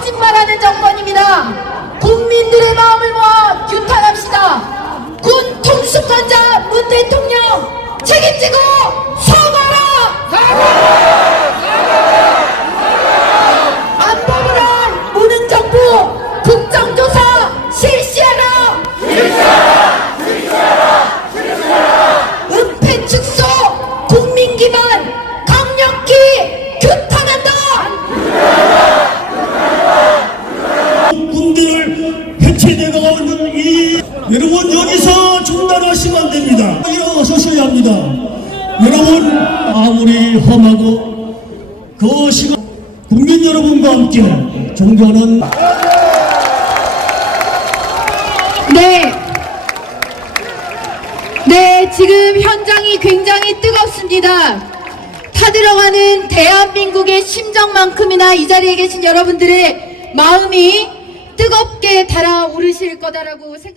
규탄하는 정권입니다. 국민들의 마음을 모아 규탄합시다. 군 통수권자 문 대통령 책임지고 해체되어가는 이 여러분 여기서 중단하시면 안 됩니다. 일어서셔야 합니다. 여러분 아무리 험하고 그 시간 국민 여러분과 함께 종교는 네. 네, 지금 현장이 굉장히 뜨겁습니다. 타들어가는 대한민국의 심정만큼이나 이 자리에 계신 여러분들의 마음이 뜨겁게 달아오르실 거다라고 생각